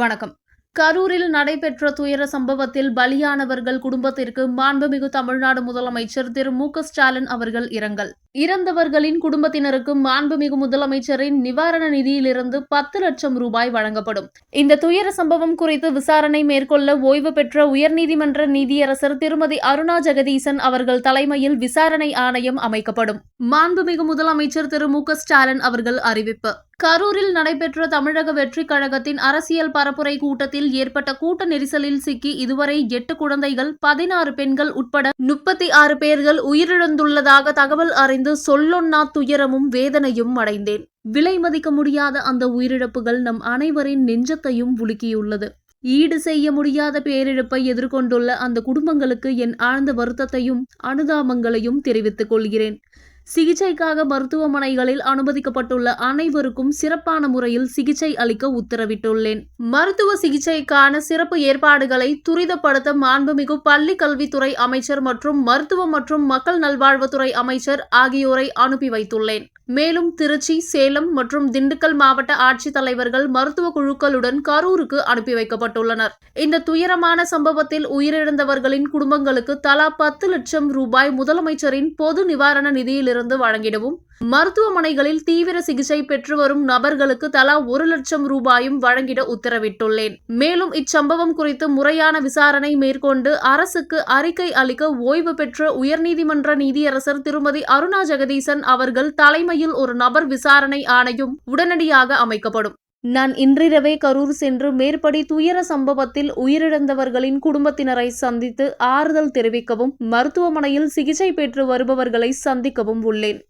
வணக்கம். கரூரில் நடைபெற்ற துயர சம்பவத்தில் பலியானவர்கள் குடும்பத்திற்கு மாண்புமிகு தமிழ்நாடு முதலமைச்சர் திரு மு.க.ஸ்டாலின் அவர்கள் இரங்கல். இறந்தவர்களின் குடும்பத்தினருக்கு மாண்புமிகு முதலமைச்சரின் நிவாரண நிதியிலிருந்து 10 லட்சம் ரூபாய் வழங்கப்படும். இந்த துயர சம்பவம் குறித்து விசாரணை மேற்கொள்ள ஓய்வு பெற்ற உயர்நீதிமன்ற நீதியரசர் திருமதி அருணா ஜெகதீசன் அவர்கள் தலைமையில் விசாரணை ஆணையம் அமைக்கப்படும். மாண்புமிகு முதலமைச்சர் திரு மு.க.ஸ்டாலின் அவர்கள் அறிவிப்பு. கரூரில் நடைபெற்ற தமிழக வெற்றிக் கழகத்தின் அரசியல் பரப்புரை கூட்டத்தில் ஏற்பட்ட கூட்ட நெரிசலில் சிக்கி இதுவரை 8 குழந்தைகள், 16 பெண்கள் உட்பட 36 பேர்கள் உயிரிழந்துள்ளதாக தகவல் அறிந்து சொல்லொண்ணா துயரமும் வேதனையும் அடைந்தேன். விலை மதிக்க முடியாத அந்த உயிரிழப்புகள் நம் அனைவரின் நெஞ்சத்தையும் உலுக்கியுள்ளது. ஈடு செய்ய முடியாத பேரிழப்பை எதிர்கொண்டுள்ள அந்த குடும்பங்களுக்கு என் ஆழ்ந்த வருத்தத்தையும் அனுதாபங்களையும் தெரிவித்துக் கொள்கிறேன். சிகிச்சைக்காக மருத்துவமனைகளில் அனுமதிக்கப்பட்டுள்ள அனைவருக்கும் சிறப்பான முறையில் சிகிச்சை அளிக்க உத்தரவிட்டுள்ளேன். மருத்துவ சிகிச்சைக்கான சிறப்பு ஏற்பாடுகளை துரிதப்படுத்த மாண்புமிகு பள்ளி கல்வித்துறை அமைச்சர் மற்றும் மருத்துவ மற்றும் மக்கள் நல்வாழ்வுத்துறை அமைச்சர் ஆகியோரை அனுப்பி வைத்துள்ளேன். மேலும் திருச்சி, சேலம் மற்றும் திண்டுக்கல் மாவட்ட ஆட்சித்தலைவர்கள் மருத்துவ குழுக்களுடன் கரூருக்கு அனுப்பி வைக்கப்பட்டுள்ளனர். இந்த துயரமான சம்பவத்தில் உயிரிழந்தவர்களின் குடும்பங்களுக்கு தலா 10 லட்சம் ரூபாய் முதலமைச்சரின் பொது நிவாரண நிதியிலிருந்து வழங்கிடவும், மருத்துவமனைகளில் தீவிர சிகிச்சை பெற்று வரும் நபர்களுக்கு தலா 1 லட்சம் ரூபாயும் வழங்கிட உத்தரவிட்டுள்ளேன். மேலும் இச்சம்பவம் குறித்து முறையான விசாரணை மேற்கொண்டு அரசுக்கு அறிக்கை அளிக்க ஓய்வு பெற்ற உயர்நீதிமன்ற நீதியரசர் திருமதி அருணா ஜெகதீசன் அவர்கள் தலைமையில் ஒரு நபர் விசாரணை ஆணையம் உடனடியாக அமைக்கப்படும். நான் இன்றிரவே கரூர் சென்று மேற்படி துயர சம்பவத்தில் உயிரிழந்தவர்களின் குடும்பத்தினரை சந்தித்து ஆறுதல் தெரிவிக்கவும், மருத்துவமனையில் சிகிச்சை பெற்று வருபவர்களை சந்திக்கவும் உள்ளேன்.